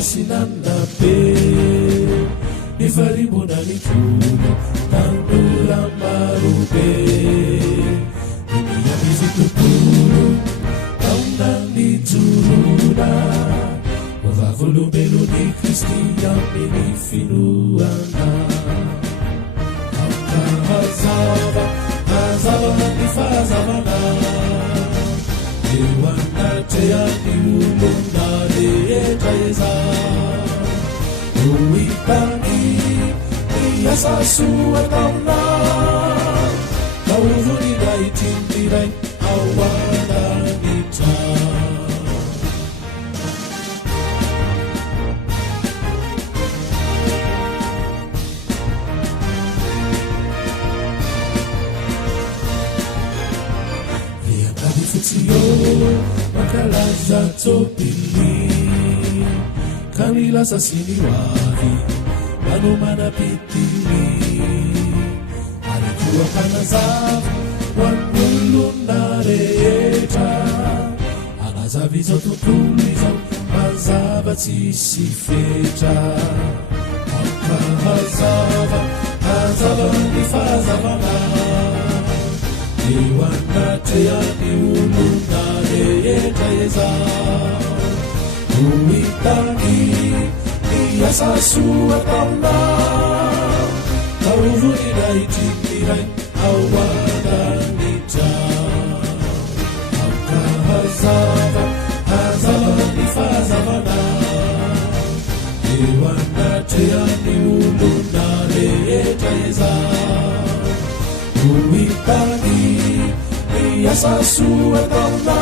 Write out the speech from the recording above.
sinana be nifarimbona nituno tanura marube imiamizituturu tauna nituruna wavavulubelo ni Kristi amini finuana hazava nifazavana ewanateani ulunaleetaeza uipani iyasasuetauna kauzunidaitimirai awananita makalaza topili kamila sasiniwavi manomana pitili alikuwa panazavu wanulunareta anazavizotutuliza mazavatisifeta hazava nifazavana iwanateani ulunareyetaeza uipani iyasasuetauna kauvunidaitimirai awananita hazava nifazavana iwanateani ulunareyetaeza uipani iyasasuetauna